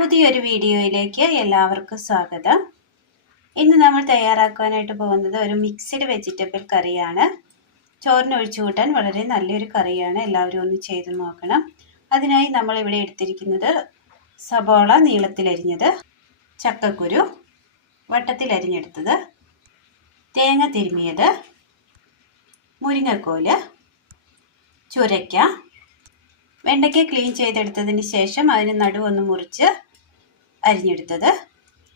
പുതിയൊരു വീഡിയോയിലേക്ക് എല്ലാവർക്കും സ്വാഗതം. ഇന്ന് നമ്മൾ തയ്യാറാക്കാനായിട്ട് പോകുന്നത് ഒരു മിക്സഡ് വെജിറ്റബിൾ കറിയാണ്. ചോറിന് ഒഴിച്ചു കൂട്ടാൻ വളരെ നല്ലൊരു കറിയാണ്. എല്ലാവരും ഒന്ന് ചെയ്ത് നോക്കണം. അതിനായി നമ്മൾ ഇവിടെ എടുത്തിരിക്കുന്നത് സബോള നീളത്തിലരിഞ്ഞത്, ചക്കക്കുരു വട്ടത്തിലരിഞ്ഞെടുത്തത്, തേങ്ങ തിരുമിയത്, മുരിങ്ങക്കോല്, ചുരയ്ക്ക, വെണ്ടയ്ക്ക ക്ലീൻ ചെയ്തെടുത്തതിന് ശേഷം അതിന് നടുവൊന്ന് മുറിച്ച് അരിഞ്ഞെടുത്തത്.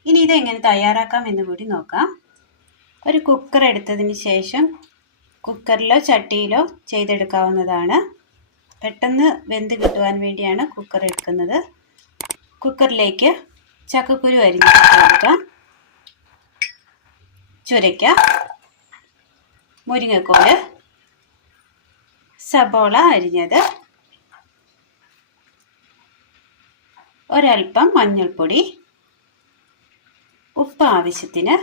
ഇനി ഇത് എങ്ങനെ തയ്യാറാക്കാം എന്ന് കൂടി നോക്കാം. ഒരു കുക്കർ എടുത്തതിന് ശേഷം കുക്കറിലോ ചട്ടിയിലോ ചെയ്തെടുക്കാവുന്നതാണ്. പെട്ടെന്ന് വെന്ത് കിട്ടുവാൻ വേണ്ടിയാണ് കുക്കർ എടുക്കുന്നത്. കുക്കറിലേക്ക് ചക്കക്കുരു അരിഞ്ഞെടുത്ത് കൊടുക്കാം, ചുരയ്ക്ക, മുരിങ്ങക്കോല്, സബോള അരിഞ്ഞത്, ഒരൽപ്പം മഞ്ഞൾപ്പൊടി, ഉപ്പ് ആവശ്യത്തിന്,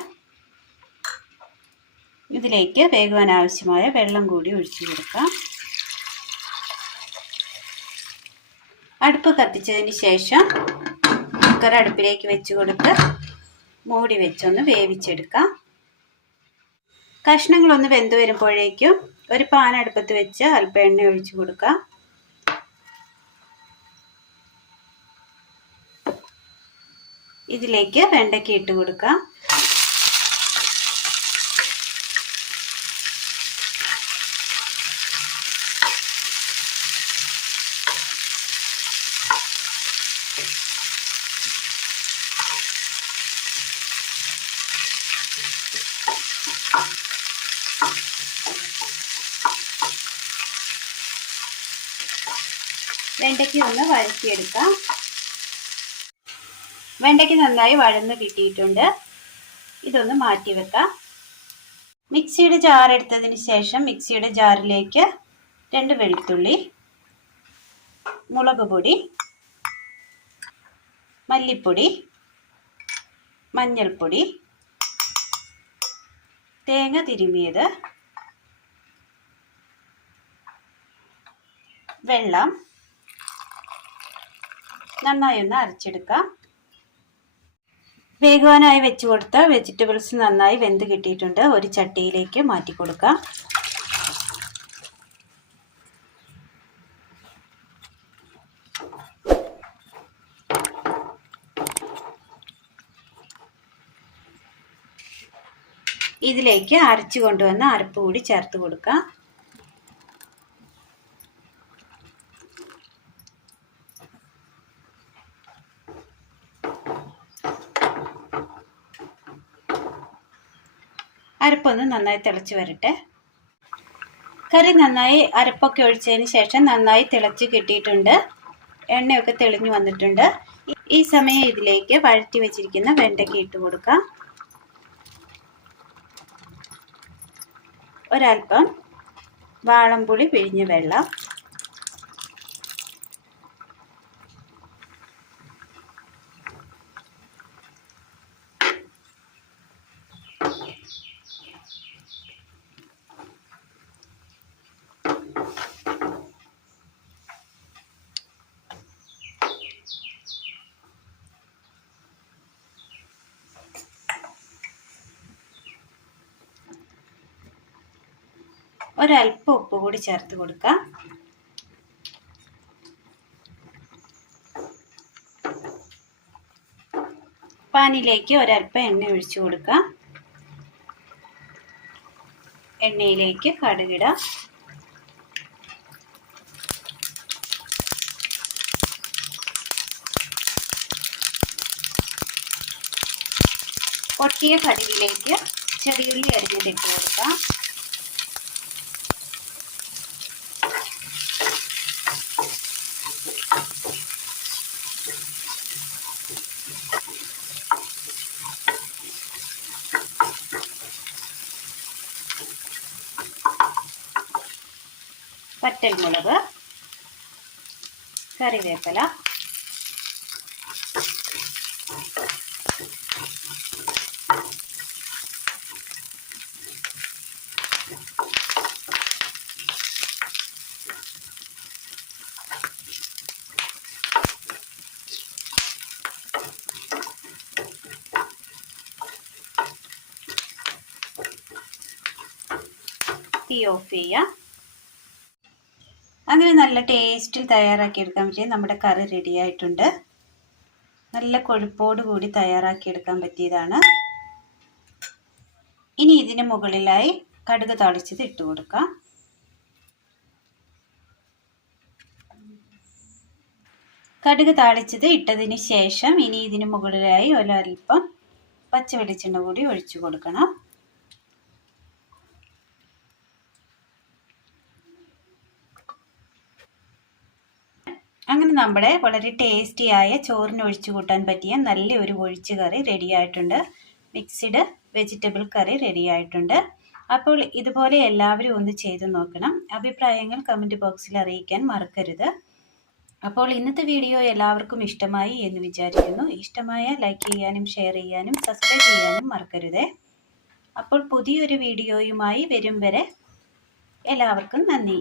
ഇതിലേക്ക് വേകുവാൻ ആവശ്യമായ വെള്ളം കൂടി ഒഴിച്ചു കൊടുക്കാം. അടുപ്പ് കത്തിച്ചതിന് ശേഷം കുക്കർ അടുപ്പിലേക്ക് വെച്ച് കൊടുത്ത് മൂടി വെച്ചൊന്ന് വേവിച്ചെടുക്കാം. കഷ്ണങ്ങളൊന്ന് വെന്ത് വരുമ്പോഴേക്കും ഒരു പാൻ അടുപ്പത്ത് വെച്ച് അല്പം എണ്ണ ഒഴിച്ചു കൊടുക്കാം. ഇതിലേക്ക് വെണ്ടയ്ക്ക ഇട്ട് കൊടുക്കാം. വെണ്ടയ്ക്ക ഒന്ന് വഴറ്റിയെടുക്കാം. വെണ്ടയ്ക്ക് നന്നായി വഴന്ന് കിട്ടിയിട്ടുണ്ട്. ഇതൊന്ന് മാറ്റി വെക്കാം. മിക്സിയുടെ ജാർ എടുത്തതിന് ശേഷം മിക്സിയുടെ ജാറിലേക്ക് 2 വെളുത്തുള്ളി, മുളക് പൊടി, മല്ലിപ്പൊടി, മഞ്ഞൾപ്പൊടി, തേങ്ങ തിരുമിയത്, വെള്ളം നന്നായി ഒന്ന് അരച്ചെടുക്കാം. വേകുവാനായി വെച്ച് കൊടുത്ത വെജിറ്റബിൾസ് നന്നായി വെന്ത് കിട്ടിയിട്ടുണ്ട്. ഒരു ചട്ടിയിലേക്ക് മാറ്റി കൊടുക്കാം. ഇതിലേക്ക് അരച്ചു കൊണ്ടുവന്ന അരപ്പ് കൂടി ചേർത്ത് കൊടുക്കാം. അരപ്പൊന്ന് നന്നായി തിളച്ച് വരട്ടെ. കറി നന്നായി അരപ്പൊക്കെ ഒഴിച്ചതിന് ശേഷം നന്നായി തിളച്ച് കിട്ടിയിട്ടുണ്ട്. എണ്ണയൊക്കെ തെളിഞ്ഞു വന്നിട്ടുണ്ട്. ഈ സമയം ഇതിലേക്ക് വഴറ്റി വെച്ചിരിക്കുന്ന വെണ്ടയ്ക്ക ഇട്ട് കൊടുക്കാം. ഒരൽപ്പം വാളംപുളി പിഴിഞ്ഞ വെള്ളം, ഒരൽപ്പം ഉപ്പ് കൂടി ചേർത്ത് കൊടുക്കാം. പാനിലേക്ക് ഒരൽപ്പം എണ്ണ ഒഴിച്ചു കൊടുക്കാം. എണ്ണയിലേക്ക് കടുകിടാം. പൊട്ടിയ കടുകിലേക്ക് ചെറിയുള്ളി അരിഞ്ഞതിട്ട് കൊടുക്കാം. വറ്റൽമുളക്, കറിവേപ്പില, തീ ഓഫ് ചെയ്യാം. അങ്ങനെ നല്ല ടേസ്റ്റിൽ തയ്യാറാക്കിയെടുക്കാൻ പറ്റിയ നമ്മുടെ കറി റെഡി ആയിട്ടുണ്ട്. നല്ല കൊഴുപ്പോട് കൂടി തയ്യാറാക്കിയെടുക്കാൻ പറ്റിയതാണ്. ഇനി ഇതിന് മുകളിലായി കടുക് താളിച്ചത് ഇട്ട് കൊടുക്കാം. കടുക് താളിച്ചത് ഇട്ടതിന് ശേഷം ഇനി ഇതിന് മുകളിലായി ഒരൽപ്പം പച്ച വെളിച്ചെണ്ണ കൂടി ഒഴിച്ചു കൊടുക്കണം. അങ്ങനെ നമ്മുടെ വളരെ ടേസ്റ്റിയായ ചോറിന് ഒഴിച്ചു കൂട്ടാൻ പറ്റിയ നല്ലൊരു ഒഴിച്ചു കറി റെഡി ആയിട്ടുണ്ട്. മിക്സ്ഡ് വെജിറ്റബിൾ കറി റെഡി ആയിട്ടുണ്ട്. അപ്പോൾ ഇതുപോലെ എല്ലാവരും ഒന്ന് ചെയ്തു നോക്കണം. അഭിപ്രായങ്ങൾ കമൻറ്റ് ബോക്സിൽ അറിയിക്കാൻ മറക്കരുത്. അപ്പോൾ ഇന്നത്തെ വീഡിയോ എല്ലാവർക്കും ഇഷ്ടമായി എന്ന് വിചാരിക്കുന്നു. ഇഷ്ടമായ ലൈക്ക് ചെയ്യാനും ഷെയർ ചെയ്യാനും സബ്സ്ക്രൈബ് ചെയ്യാനും മറക്കരുതേ. അപ്പോൾ പുതിയൊരു വീഡിയോയുമായി വരും വരെ എല്ലാവർക്കും നന്ദി.